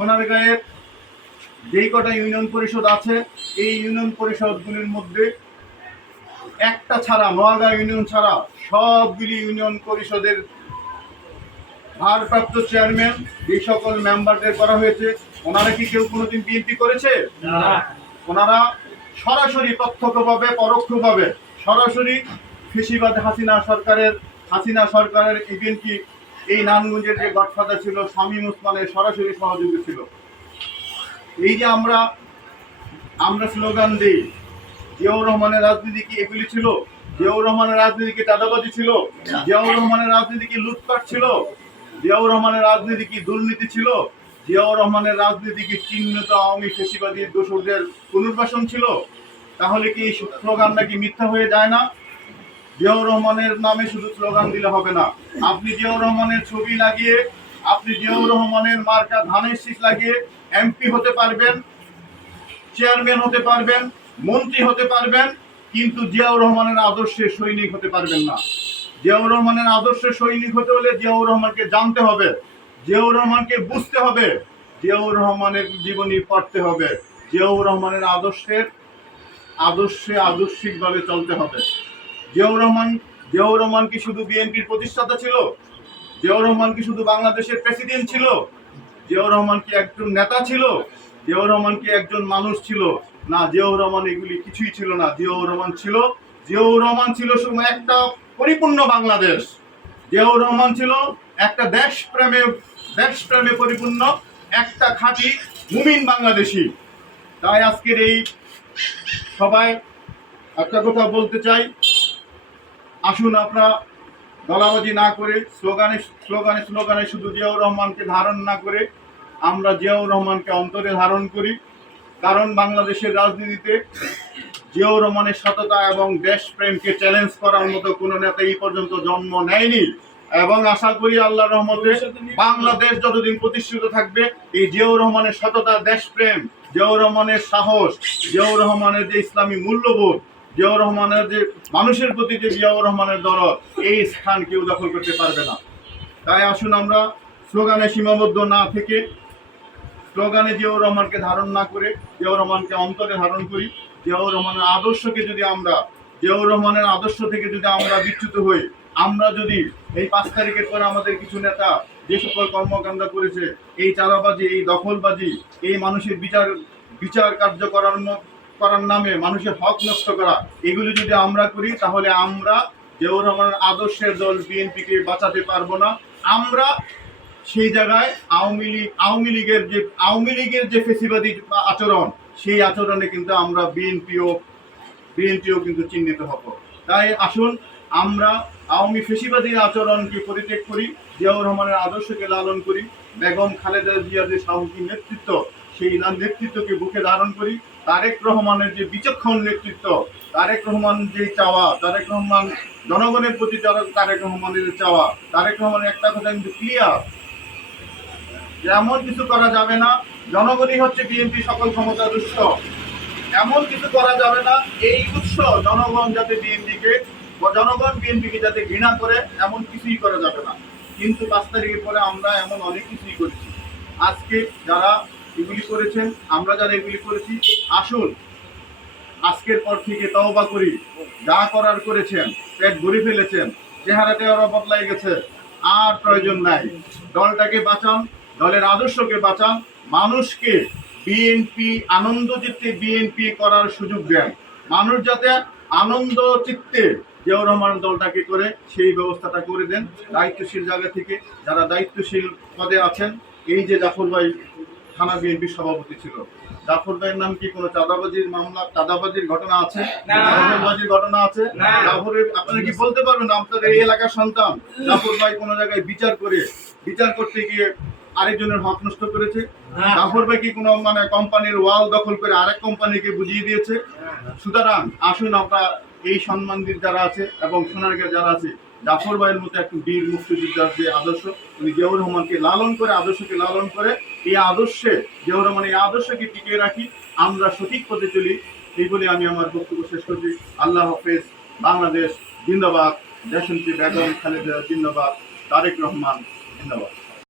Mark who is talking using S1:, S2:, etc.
S1: সোনারগাঁয়ের যেই কটা ইউনিয়ন পরিষদ আছে এই ইউনিয়ন পরিষদগুলির মধ্যে একটা ছাড়া নোয়াগাঁ ইউনিয়ন ছাড়া সবগুলি ইউনিয়ন পরিষদের ভারপ্রাপ্ত চেয়ারম্যান যে সকল মেম্বারদের করা হয়েছে ওনারা কি কেউ কোনোদিন বিএনপি করেছে? ওনারা সরাসরি প্রত্যক্ষভাবে পরোক্ষভাবে সরাসরি ফেসিবাদ হাসিনা সরকারের হাসিনা সরকারের কি এই নানগঞ্জের যে গডফাদার ছিল, শামীম ওসমানের সরাসরি সহযোগী ছিল। এই যে আমরা আমরা স্লোগান দিই, জিয়াউর রহমানের রাজনীতি কি এগুলি ছিল? জিয়াউর রহমানের রাজনীতি কি চাঁদাবাজি ছিল? জিয়াউর রহমানের রাজনীতি কি লুটপাট ছিল? জিয়াউর রহমানের রাজনীতি কি দুর্নীতি ছিল? জিয়াউর রহমানের রাজনীতি কি চিহ্নিত আওয়ামী ফেসিবাদী দোষরদের পুনর্বাসন ছিল? তাহলে কি এই স্লোগান নাকি মিথ্যা হয়ে যায় না? জিয়াউর রহমানের নামে শুধু স্লোগান দিলে হবে না। আপনি জিয়াউর রহমানের ছবি লাগিয়ে, আপনি জিয়াউর রহমানের মার্কা ধানের শীষ লাগিয়ে এমপি হতে পারবেন চেয়ারম্যান হতে পারবেন, মন্ত্রী হতে পারবেন, কিন্তু জিয়াউর রহমানের আদর্শে সৈনিক হতে পারবেন না। জিয়াউর রহমানের আদর্শে সৈনিক হতে হলে জিয়াউর রহমানকে জানতে হবে, জিয়াউর রহমানকে বুঝতে হবে, জিয়াউর রহমানের জীবনী পড়তে হবে, জিয়াউর রহমানের আদর্শের, আদর্শে আদর্শিকভাবে চলতে হবে। জিয়াউর রহমান জিয়াউর রহমান কি শুধু বিএনপির প্রতিষ্ঠাতা ছিল? জিয়াউর রহমান কি শুধু বাংলাদেশের প্রেসিডেন্ট ছিল? জিয়াউর রহমান কি একজন নেতা ছিল? জিয়াউর রহমান কি একজন মানুষ ছিল? না, জিয়াউর রহমান এগুলি কিছুই ছিল না। জিয়াউর রহমান ছিল, জিয়াউর রহমান ছিল শুধু একটা পরিপূর্ণ বাংলাদেশ। জিয়াউর রহমান ছিল একটা দেশপ্রেমে দেশপ্রেমে পরিপূর্ণ একটা খাঁটি মুমিন বাংলাদেশি। তাই আজকের এই সবাই একটা কথা বলতে চাই। আসুন আমরা দলাবাজি না করে স্লোগানে স্লোগানে স্লোগানে শুধু জিয়াউর রহমানকে ধারণ না করে আমরা জিয়াউর রহমানকে অন্তরে ধারণ করি। কারণ বাংলাদেশের রাজনীতিতে জিয়াউর রহমানের সততা এবং দেশপ্রেমকে চ্যালেঞ্জ করার মতো কোনো নেতা এই পর্যন্ত জন্ম নেয়নি। এবং আশা করি আল্লাহ রহমতে বাংলাদেশ যতদিন প্রতিষ্ঠিত থাকবে, এই জিয়াউর রহমানের সততা, দেশপ্রেম, জিয়াউর রহমানের সাহস, জিয়াউর রহমানের যে ইসলামী মূল্যবোধ জিয়াউর রহমানের যে মানুষের প্রতি যে জিয়াউর রহমানের দরদ, এই স্থান কেউ দখল করতে পারবে না। তাই আসুন আমরা স্লোগানে সীমাবদ্ধ না থেকে স্লোগানে জিয়াউর রহমানকে ধারণ না করে, জিয়াউর রহমানকে অন্তরে ধারণ করি। জিয়াউর রহমানের আদর্শকে যদি আমরা, জিয়াউর রহমানের আদর্শ থেকে যদি আমরা বিচ্যুত হই, আমরা যদি এই পাঁচ তারিখের পরে আমাদের কিছু নেতা যে সকল কর্মকাণ্ড করেছে, এই চাঁদাবাজি, এই দখলবাজি, এই মানুষের বিচার বিচার কার্য করার করার নামে মানুষের হক নষ্ট করা, এগুলি যদি আমরা করি, তাহলে আমরা জিয়াউর রহমানের আদর্শের দল বিএনপিকে বাঁচাতে পারব না। আমরা সেই জায়গায় আওয়ামী লীগ, আওয়ামী লীগের যে, আওয়ামী লীগের যে ফেসিবাদী আচরণ, সেই আচরণে কিন্তু আমরা বিএনপিও বিএনপিও কিন্তু চিহ্নিত হব। তাই আসুন, আমরা আওয়ামী ফেসিবাদীর আচরণকে পরিত্যাগ করি, জিয়াউর রহমানের আদর্শকে লালন করি। বেগম খালেদা জিয়ার যে সাহসী নেতৃত্ব সেই না- নেতৃত্বকে বুকে ধারণ করি। তারেক রহমানের যে বিচক্ষণ নেতৃত্ব, তারেক রহমান যে চাওয়া, তারেক রহমান জনগণের প্রতি তারেক রহমানের চাওয়া, তারেক রহমানের একটা কথা কিন্তু ক্লিয়ার এমন কিছু করা যাবে না, জনগণই হচ্ছে বিএনপি সকল ক্ষমতা দুষ্ট এমন কিছু করা যাবে না, এই উৎস জনগণ যাতে বিএনপিকে জনগণ বিএনপিকে যাতে ঘৃণা করে, এমন কিছুই করা যাবে না। কিন্তু পাঁচ তারিখের পরে আমরা এমন অনেক কিছুই করেছি। আজকে যারা এগুলি করেছেন, আমরা যারা এগুলি করেছি, আসুন, আজকের পর থেকে তওবা করি। যা করার করেছেন, পেট ভরে ফেলেছেন, চেহারাতে ওরা বদলাই গেছে, আর প্রয়োজন নাই। দলটাকে বাঁচান, দলের আদর্শকে বাঁচান, মানুষকে বিএনপি আনন্দ চিত্তে বিএনপি করার সুযোগ দেন। মানুষ যাতে আনন্দ চিত্তে জিয়াউর রহমান দলটাকে করে, সেই ব্যবস্থাটা করে দেন। দায়িত্বশীল জায়গা থেকে, যারা দায়িত্বশীল পদে আছেন, এই যে জাফর ভাই থানা বিএনপির সভাপতি ছিল। জাফর ভাইয়ের নাম কি কোনো চাঁদাবাজির মামলা চাঁদাবাজির ঘটনা আছে। ঘটনা আছে?
S2: না।
S1: জাফর আপনারা কি বলতে পারবেন আপনাদের এই এলাকার সন্তান। জাফর ভাই কোনো জায়গায় বিচার করে বিচার করতে গিয়ে আরেকজনের হক নষ্ট করেছে। জাফর ভাই কি কোনো মানে কোম্পানির ওয়াল দখল করে আরেক কোম্পানিকে বুঝিয়ে দিয়েছে? সুতরাং আসুন আমরা এই সম্মানদের যারা আছে এবং সোনারগাঁও যারা আছে জাফর ভাইয়ের মতো একটু বীর মুক্তিযোদ্ধার যে আদর্শ, উনি জিয়াউর রহমানকে লালন করে, আদর্শকে লালন করে, এই আদর্শে, জিয়াউর রহমান এই আদর্শকে টিকিয়ে রাখি, আমরা সঠিক পথে চলি, এই বলে আমি আমার বক্তব্য শেষ করছি। আল্লাহ হাফেজ, বাংলাদেশ জিন্দাবাদ, দেশন্ত্রী বেগম খালেদা জিন্দাবাদ, তারেক রহমান জিন্দাবাদ।